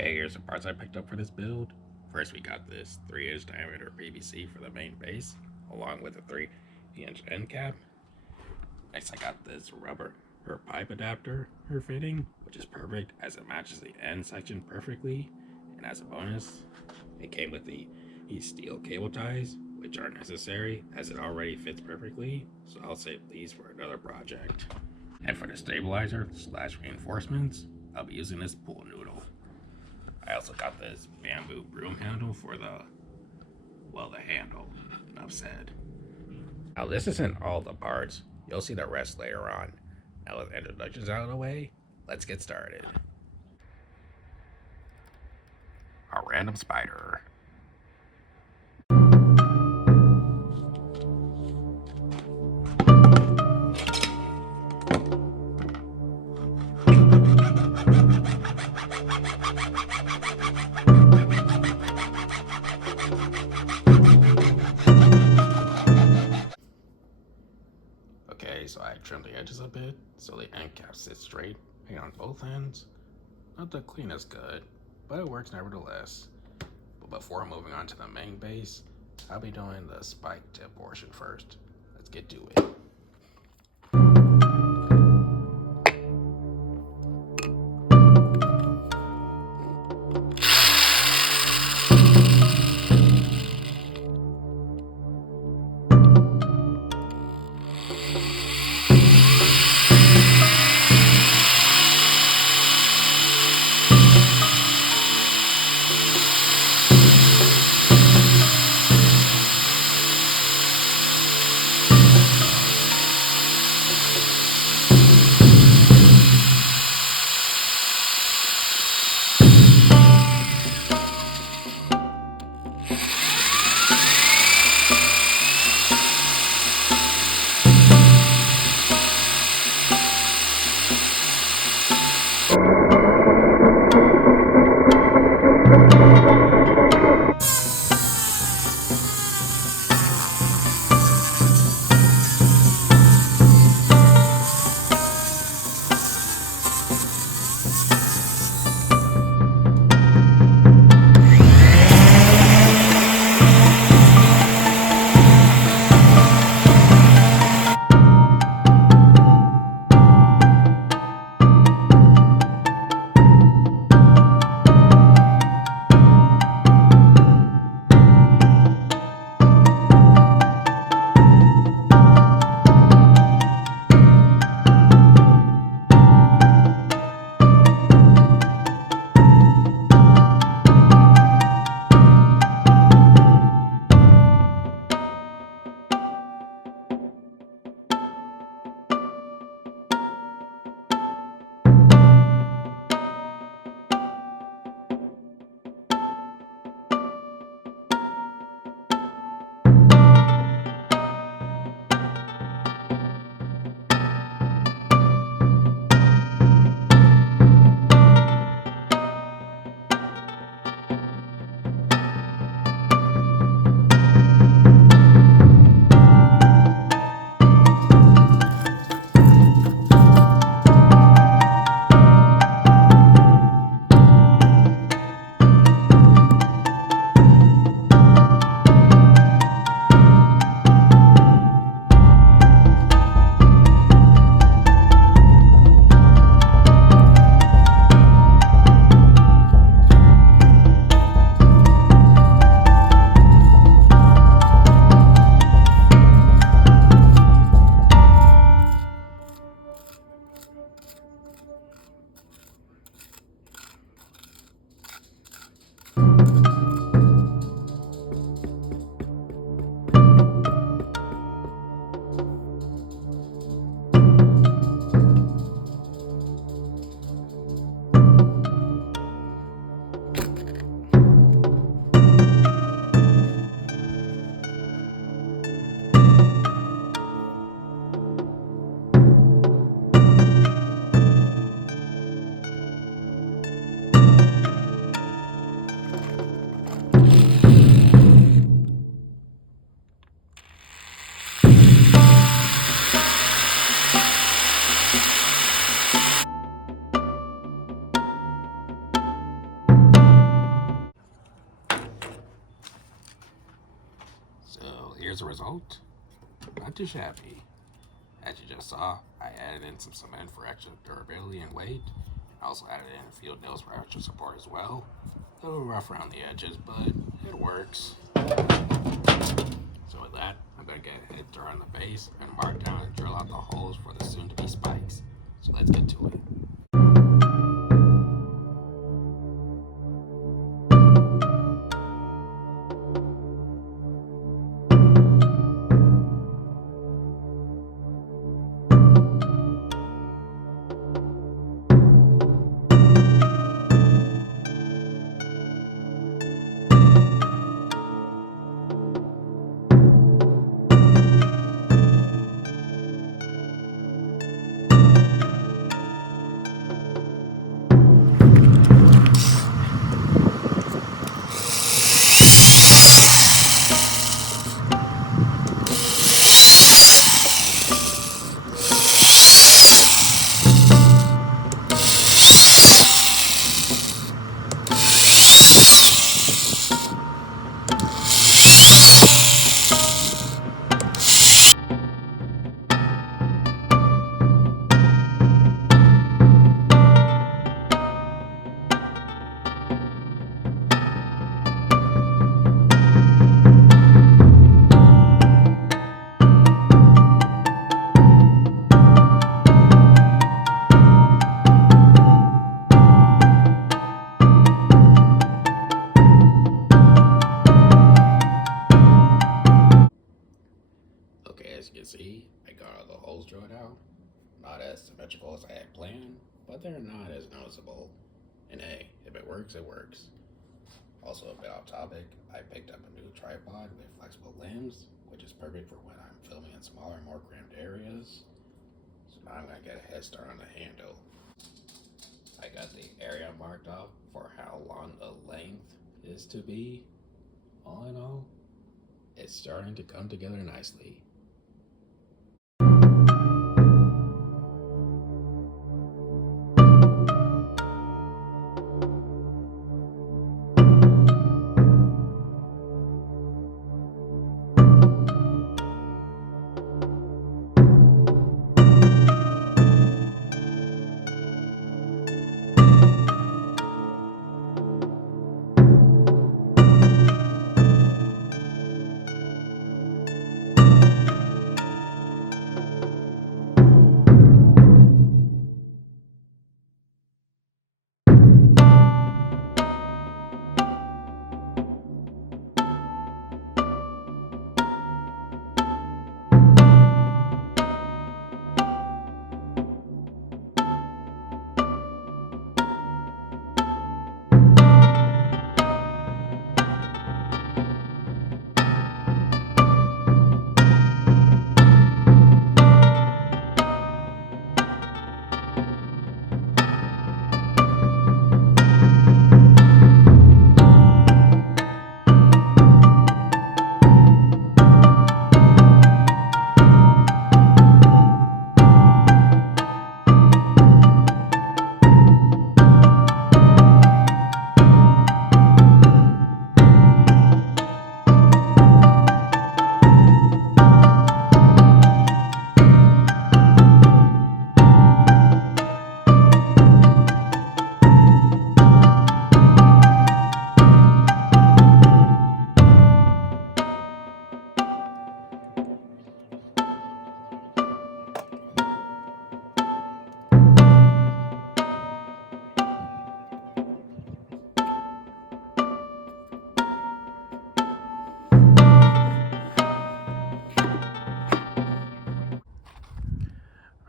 Okay, here's the parts I picked up for this build. First, we got this 3-inch diameter PVC for the main base, along with a 3-inch end cap. Next, I got this rubber pipe adapter fitting, which is perfect as it matches the end section perfectly. And as a bonus, it came with the steel cable ties, which are necessary as it already fits perfectly, so I'll save these for another project. And for the stabilizer / reinforcements, I'll be using this pool noodle. I also got this bamboo broom handle for the handle, enough said. Now this isn't all the parts, you'll see the rest later on. Now with introductions out of the way, let's get started. A random spider. Okay, so I trimmed the edges a bit so the end cap sits straight and on both ends. Not the cleanest cut, but it works nevertheless. But before moving on to the main base, I'll be doing the spike tip portion first. Let's get to it. So here's the result. Not too shabby. As you just saw, I added in some cement for extra durability and weight. I also added in field nails for extra support as well. A little rough around the edges, but it works. So with that, I'm going to get a hit on the base and mark down and drill out the holes for the soon-to-be spikes. So let's get to it. Okay, as you can see, I got all the holes drilled out. Not as symmetrical as I had planned, but they're not as noticeable. And hey, if it works, it works. Also, a bit off topic, I picked up a new tripod with flexible limbs, which is perfect for when I'm filming in smaller, more cramped areas. So now I'm going to get a head start on the handle. I got the area marked off for how long the length is to be. All in all, it's starting to come together nicely.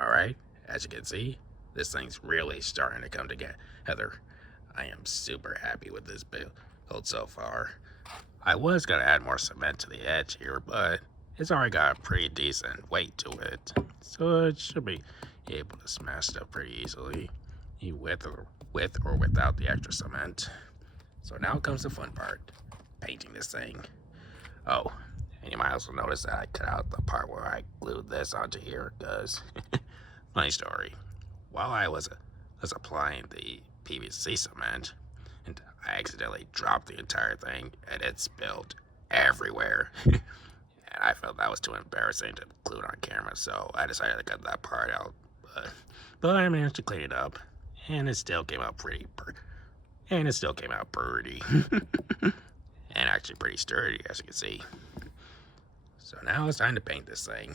Alright, as you can see, this thing's really starting to come together. I am super happy with this build so far. I was going to add more cement to the edge here, but it's already got a pretty decent weight to it. So it should be able to smash stuff pretty easily, with or without the extra cement. So now comes the fun part, painting this thing. Oh, and you might also notice that I cut out the part where I glued this onto here, because, funny story, while I was applying the PVC cement, and I accidentally dropped the entire thing, and it spilled everywhere. and I felt that was too embarrassing to include on camera, so I decided to cut that part out. But I managed to clean it up, and it still came out pretty. And actually pretty sturdy, as you can see. So now it's time to paint this thing.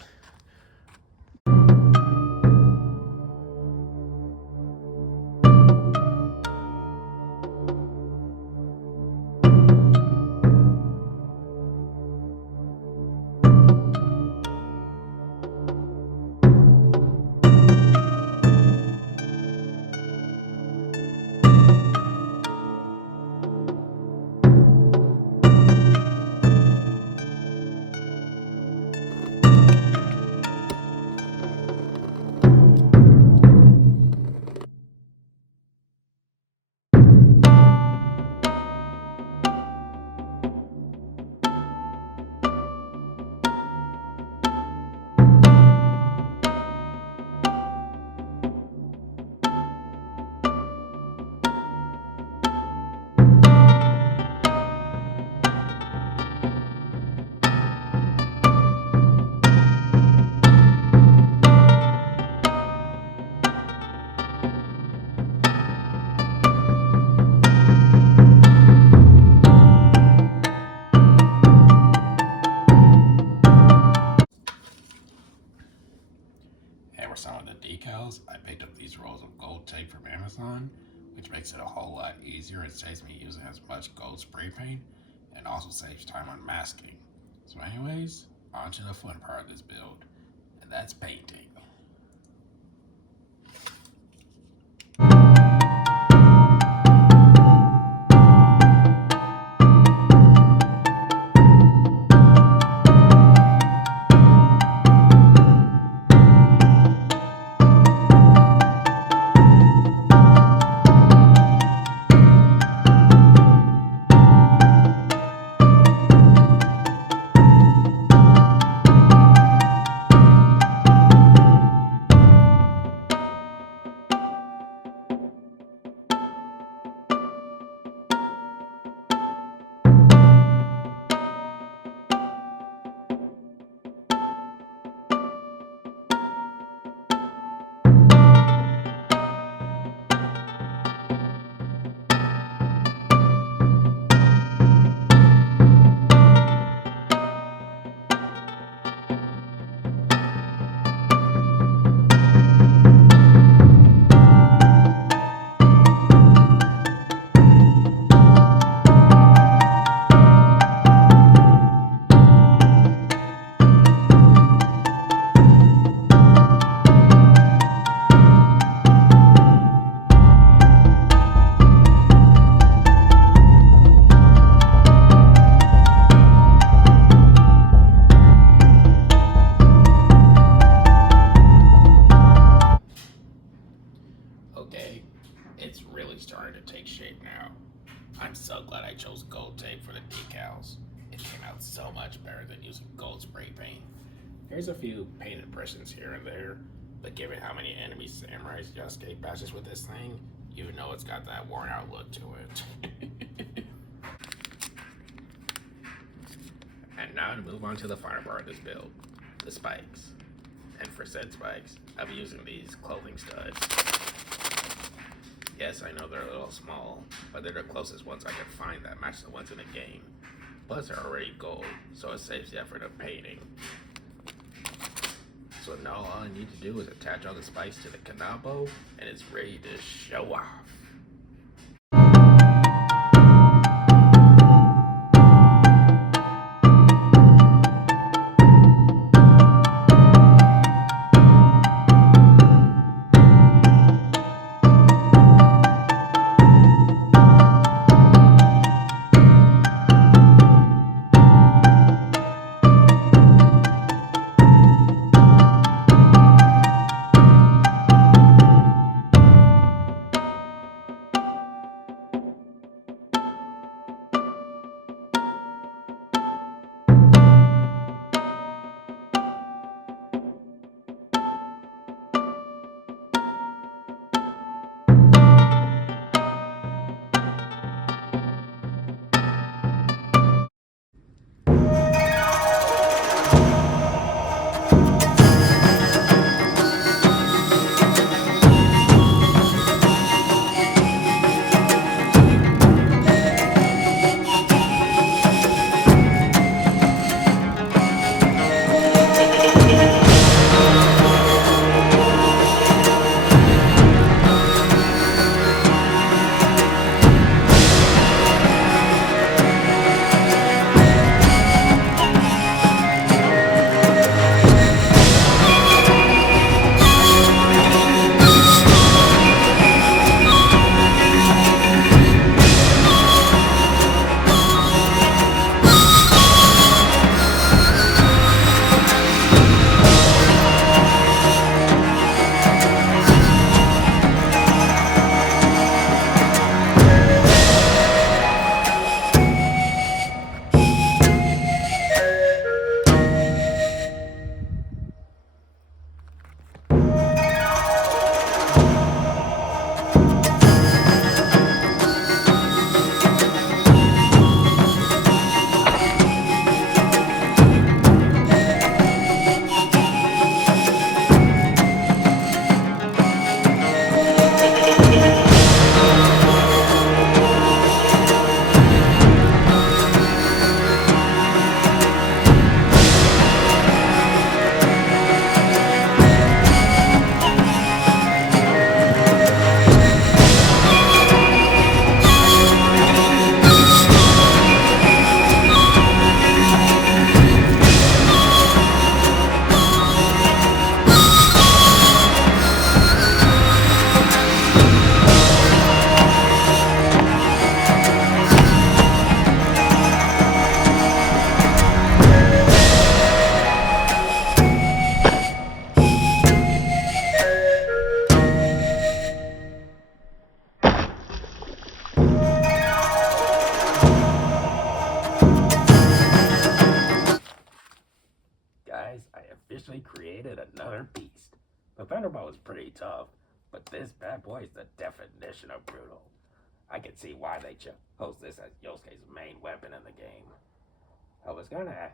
And for some of the decals, I picked up these rolls of gold tape from Amazon, which makes it a whole lot easier and saves me using as much gold spray paint, and also saves time on masking. So anyways, on to the fun part of this build, and that's painting. Okay, it's really starting to take shape now. I'm so glad I chose gold tape for the decals. It came out so much better than using gold spray paint. There's a few paint impressions here and there, but given how many enemy samurais Yasuke bashes with this thing, you know it's got that worn out look to it. And now to move on to the final part of this build, the spikes. And for said spikes, I'll be using these clothing studs. Yes, I know they're a little small, but they're the closest ones I could find that match the ones in the game. Plus they're already gold, so it saves the effort of painting. So now all I need to do is attach all the spikes to the kanabō, and it's ready to show off. officially created another beast. The Thunderbolt is pretty tough, but this bad boy is the definition of brutal. I can see why they chose this as Yasuke's main weapon in the game. I was gonna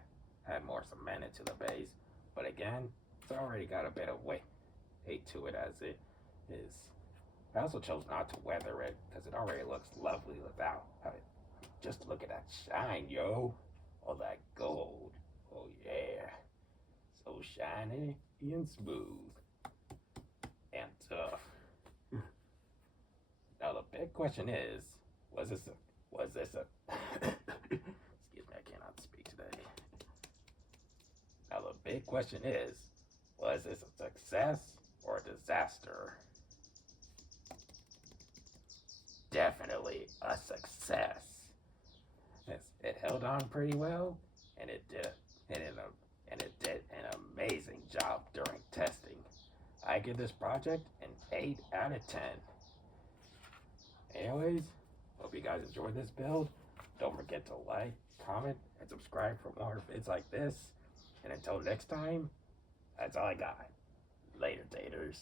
add more cement into the base, but again, it's already got a bit of weight to it as it is. I also chose not to weather it because it already looks lovely without it. Just look at that shine, yo. All that gold. Oh yeah. So shiny and smooth. And tough. Now the big question is, was this a excuse me, I cannot speak today. Now the big question is, was this a success or a disaster? Definitely a success. It held on pretty well, and it did an amazing job during testing. I give this project an 8 out of 10. Anyways, hope you guys enjoyed this build. Don't forget to like, comment, and subscribe for more vids like this. And until next time, that's all I got. Later, daters.